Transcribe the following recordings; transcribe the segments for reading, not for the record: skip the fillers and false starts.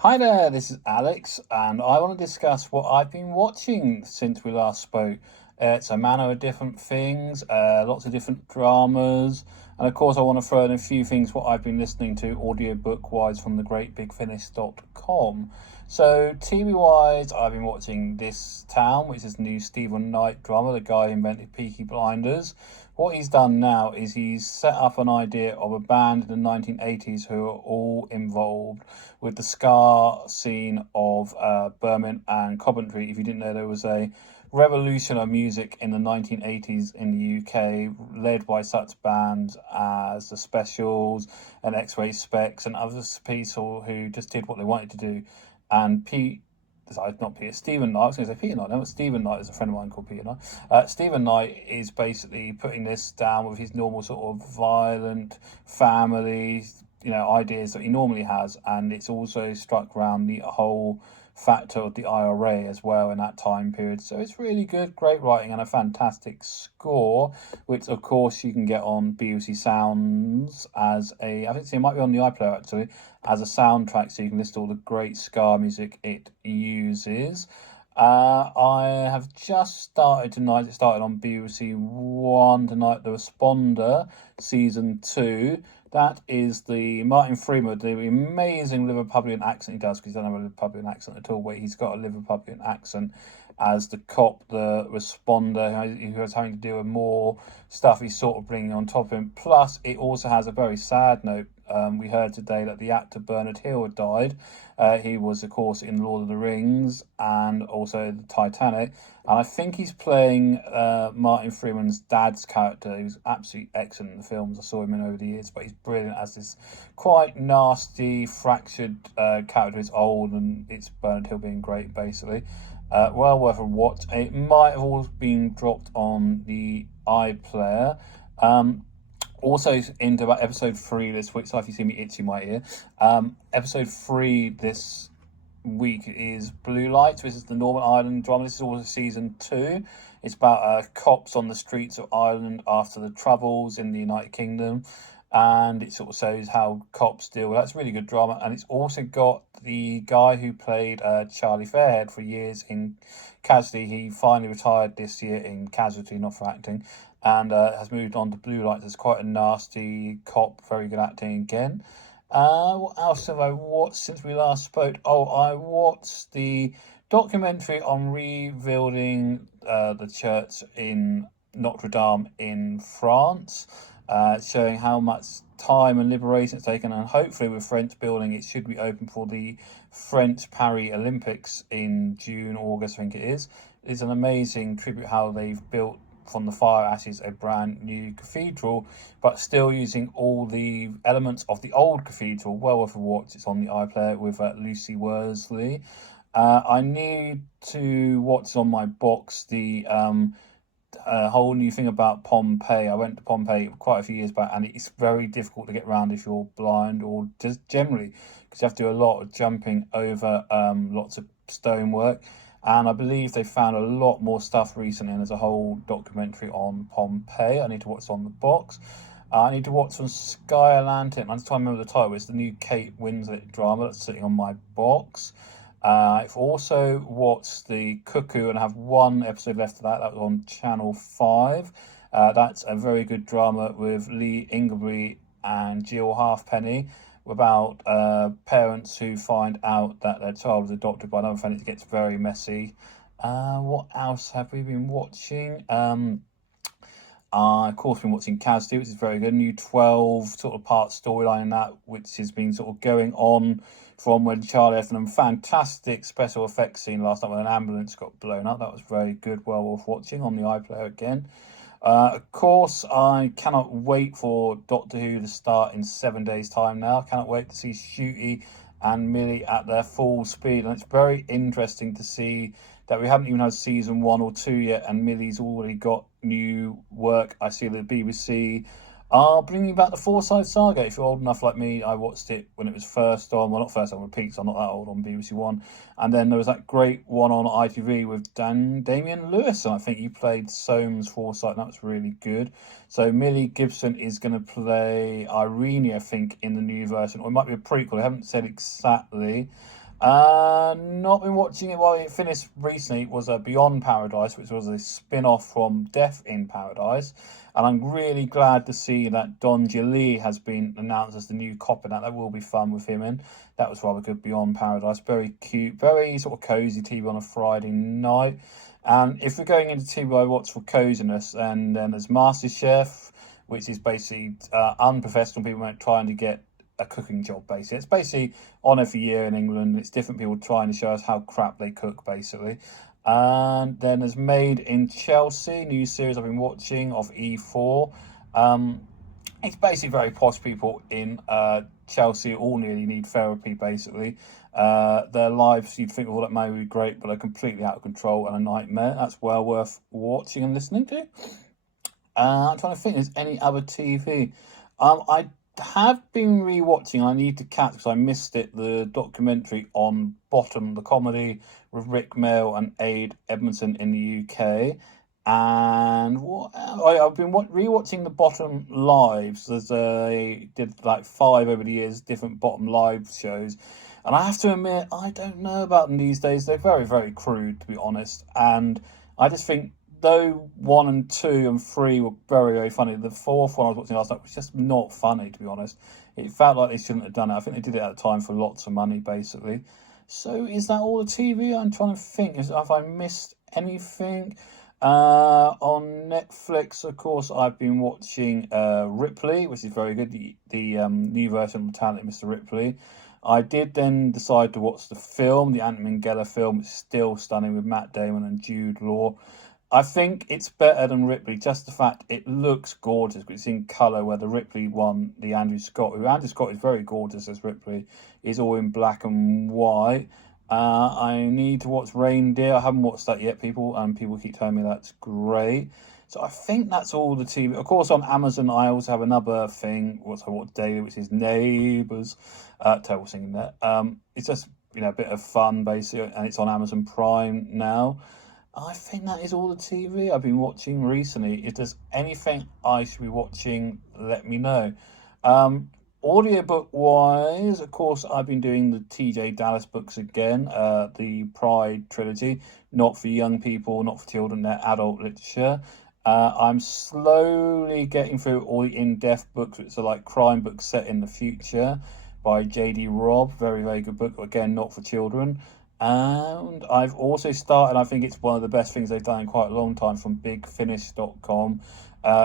Hi there, this is Alex, and I want to discuss what I've been watching since we last spoke. It's a manner of different things, lots of different dramas, and of course, I want to throw in a few things what I've been listening to audiobook wise from thegreatbigfinish.com. So, TV wise, I've been watching This Town, which is a new Stephen Knight drama, the guy who invented Peaky Blinders. What he's done now is he's set up an idea of a band in the 1980s who are all involved with the ska scene of Birmingham and Coventry. If you didn't know, there was a revolution of music in the 1980s in the UK, led by such bands as the Specials and X-Ray Specs and other people who just did what they wanted to do. And sorry, not Peter, Stephen Knight. I was going to say Peter Knight. No, Stephen Knight is a friend of mine called Peter Knight. Stephen Knight is basically putting this down with his normal sort of violent family, ideas that he normally has, and it's also struck around the whole factor of the IRA as well in that time period. So it's really good, great writing, and a fantastic score, which of course you can get on BBC Sounds as I think it might be on the iPlayer actually, as a soundtrack, so you can listen to all the great ska music it uses. I have just started tonight. It started on BBC One tonight. The Responder season 2. That is the Martin Freeman, the amazing Liverpudlian accent he does, because he doesn't have a Liverpudlian accent at all, but he's got a Liverpudlian accent as the cop, the responder, who is having to do with more stuff he's sort of bringing on top of him. Plus, it also has a very sad note. We heard today that the actor Bernard Hill had died. He was, of course, in Lord of the Rings and also the Titanic. And I think he's playing Martin Freeman's dad's character. He was absolutely excellent in the films. I saw him in over the years, but he's brilliant as this quite nasty, fractured character. It's old, and it's Bernard Hill being great, basically. Well worth a watch. It might have all been dropped on the iPlayer. Also into about episode 3 this week. So if you see me itching my ear, episode 3 this week is Blue Lights, which is the Northern Ireland drama. This is also season 2. It's about cops on the streets of Ireland after the Troubles in the United Kingdom, and it sort of shows how cops deal with that. It's a really good drama, and it's also got the guy who played Charlie Fairhead for years in Casualty. He finally retired this year in Casualty, not for acting, and has moved on to Blue Lights as quite a nasty cop, very good acting again. What else have I watched since we last spoke? Oh, I watched the documentary on rebuilding the church in Notre Dame in France, showing how much time and liberation it's taken, and hopefully with French building, it should be open for the French Paris Olympics in June, August, I think it is. It's an amazing tribute how they've built from the fire ashes a brand new cathedral, but still using all the elements of the old cathedral. Well worth a watch. It's on the iPlayer with Lucy Worsley. I need to watch on my box the whole new thing about Pompeii. I went to Pompeii quite a few years back, and it's very difficult to get around if you're blind, or just generally, because you have to do a lot of jumping over lots of stonework. And I believe they found a lot more stuff recently, and there's a whole documentary on Pompeii. I need to watch on the box. I need to watch some Sky Atlantic. I'm just trying to remember the title. It's the new Kate Winslet drama that's sitting on my box. I've also watched The Cuckoo, and I have one episode left of that. That was on Channel 5. That's a very good drama with Lee Ingleby and Jill Halfpenny, about parents who find out that their child is adopted by another family. It gets very messy. What else have we been watching? Of course, been watching Casualty, which is very good. New 12 sort of part storyline in that, which has been sort of going on from when Charlie left them. Fantastic special effects scene last night when an ambulance got blown up. That was very good, well worth watching on the iPlayer again. Of course, I cannot wait for Doctor Who to start in 7 days' time now. I cannot wait to see Shooty and Millie at their full speed. And it's very interesting to see that we haven't even had season 1 or 2 yet, and Millie's already got new work. I see the BBC are bringing back the Forsyth Saga. If you're old enough like me, I watched it when it was first on. Well, not first on repeat, so I'm not that old, on BBC One. And then there was that great one on ITV with Damian Lewis, and I think he played Soames Forsyth, and that was really good. So Millie Gibson is going to play Irene, I think, in the new version, or it might be a prequel. I haven't said exactly. Not been watching it. Well, it finished recently. It was Beyond Paradise, which was a spin-off from Death in Paradise, and I'm really glad to see that Don Lee has been announced as the new cop in that. That will be fun with him in. That was rather good. Beyond Paradise, very cute, very sort of cozy TV on a Friday night. And if we're going into TV I watch for coziness, and then there's MasterChef, which is basically unprofessional people trying to get a cooking job, basically. It's basically on every year in England. It's different people trying to show us how crap they cook, basically. And then there's Made in Chelsea, new series I've been watching of E4. It's basically very posh people in Chelsea, all nearly need therapy, basically. Their lives, you'd think, well, that may be great, but they're completely out of control and a nightmare. That's well worth watching and listening to. I'm trying to think, there's any other TV. I have been rewatching. I need to catch because I missed it. The documentary on Bottom, the comedy with Rick Mail and Aid Edmondson in the UK. And what I've been rewatching the Bottom lives. Did like 5 over the years, different Bottom live shows. And I have to admit, I don't know about them these days. They're very, very crude, to be honest. And I just think, though 1 and 2 and 3 were very, very funny, the 4th one I was watching last night was just not funny, to be honest. It felt like they shouldn't have done it. I think they did it at the time for lots of money, basically. So is that all the TV? I'm trying to think. Have I missed anything? On Netflix, of course, I've been watching Ripley, which is very good, the new version of Talented Mr. Ripley. I did then decide to watch the film, the Ant Minghella film. It's still stunning with Matt Damon and Jude Law. I think it's better than Ripley, just the fact it looks gorgeous, but it's in colour, where the Ripley one, the Andrew Scott, who Andrew Scott is very gorgeous as Ripley, is all in black and white. I need to watch Reindeer. I haven't watched that yet, people, and people keep telling me that's great. So I think that's all the TV. Of course, on Amazon, I also have another thing, what I watch daily, which is Neighbours. Terrible singing there. It's just, a bit of fun, basically, and it's on Amazon Prime now. I think that is all the TV I've been watching recently. If there's anything I should be watching, let me know. Audiobook-wise, of course, I've been doing the TJ Dallas books again, the Pride trilogy. Not for young people, not for children, they're adult literature. I'm slowly getting through all the in-depth books, which are like crime books set in the future by J.D. Robb. Very, very good book. Again, not for children. And I've also started, I think it's one of the best things they've done in quite a long time, from bigfinish.com.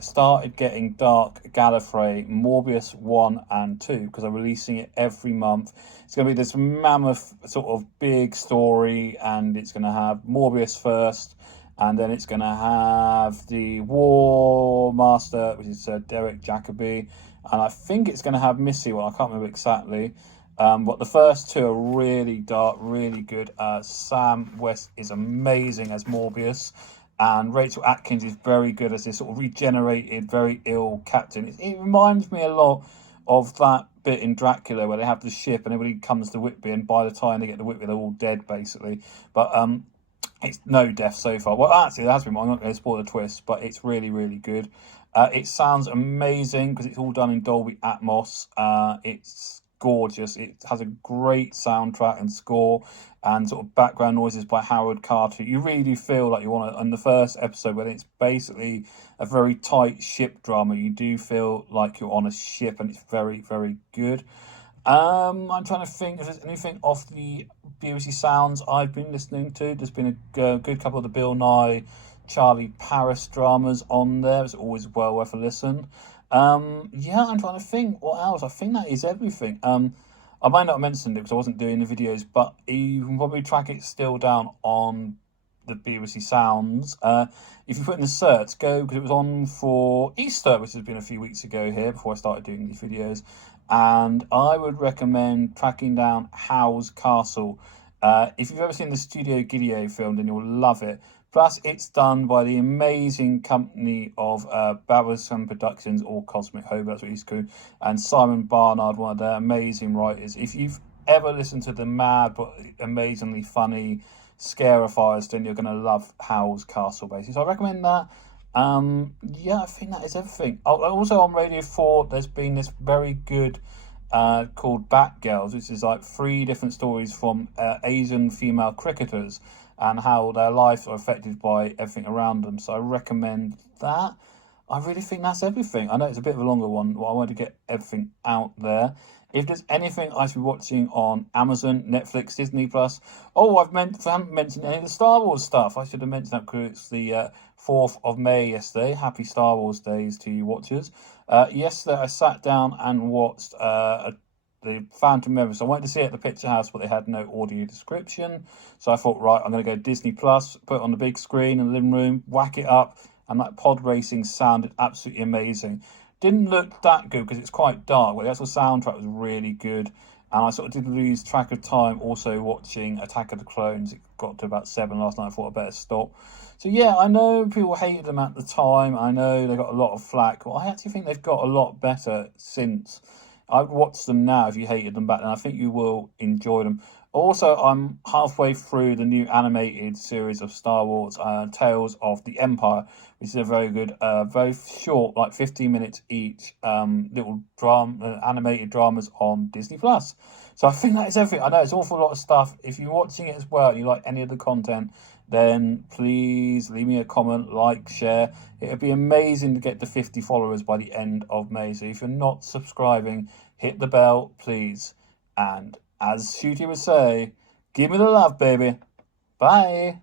Started getting Dark Galfre Morbius 1 and 2, because I'm releasing it every month. It's going to be this mammoth sort of big story, and it's going to have Morbius first, and then it's going to have the War Master, which is Derek Jacobi, and I think it's going to have Missy. Well, I can't remember exactly. But the first 2 are really dark, really good. Sam West is amazing as Morbius, and Rachel Atkins is very good as this sort of regenerated, very ill captain. It reminds me a lot of that bit in Dracula where they have the ship and everybody comes to Whitby, and by the time they get to Whitby, they're all dead, basically. But it's no death so far. Well, actually, there has been one. I'm not going to spoil the twist, but it's really, really good. It sounds amazing because it's all done in Dolby Atmos. It's gorgeous. It has a great soundtrack and score, and sort of background noises by Howard Carter. You really feel like you want to. On the first episode, when it's basically a very tight ship drama, you do feel like you're on a ship, and it's very, very good. I'm trying to think if there's anything off the BBC Sounds I've been listening to. There's been a good couple of the Bill Nye, Charlie Paris dramas on there. It's always well worth a listen. Yeah, I'm trying to think what else. I think that is everything. I might not have mentioned it because I wasn't doing the videos, but you can probably track it still down on the BBC Sounds. If you put in the search, because it was on for Easter, which has been a few weeks ago here before I started doing these videos, and I would recommend tracking down Howl's Castle. If you've ever seen the Studio Ghibli film, then you'll love it. Plus, it's done by the amazing company of Babasam Productions, or Cosmic Hope, that's what he's called, and Simon Barnard, one of their amazing writers. If you've ever listened to the mad but amazingly funny Scarifiers, then you're going to love Howl's Castle, basically. So I recommend that. Yeah, I think that is everything. Also on Radio 4, there's been this very good called Bat Girls, which is like 3 different stories from Asian female cricketers and how their lives are affected by everything around them. So I recommend that. I really think that's everything. I know it's a bit of a longer one, but I wanted to get everything out there. If there's anything I should be watching on Amazon, Netflix, Disney Plus, I haven't mentioned any of the Star Wars stuff. I should have mentioned that because it's the 4th of May yesterday. Happy Star Wars days to you watchers. Yesterday I sat down and watched the Phantom Menace. I wanted to see it at the Picture House, but they had no audio description. So I thought, right, I'm going to go Disney Plus, put it on the big screen in the living room, whack it up, and that pod racing sounded absolutely amazing. Didn't look that good because it's quite dark, but the actual soundtrack was really good. And I sort of did lose track of time also watching Attack of the Clones. It got to about 7 last night. I thought I'd better stop. So yeah, I know people hated them at the time. I know they got a lot of flack. But I actually think they've got a lot better since. I'd watch them now if you hated them back then. I think you will enjoy them. Also, I'm halfway through the new animated series of Star Wars, Tales of the Empire, which is a very good, very short, like 15 minutes each, little animated dramas on Disney Plus. So I think that is everything. I know it's an awful lot of stuff. If you're watching it as well and you like any of the content, then please leave me a comment, like, share. It would be amazing to get to 50 followers by the end of May. So if you're not subscribing, hit the bell, please. And as Shooty would say, give me the love, baby. Bye.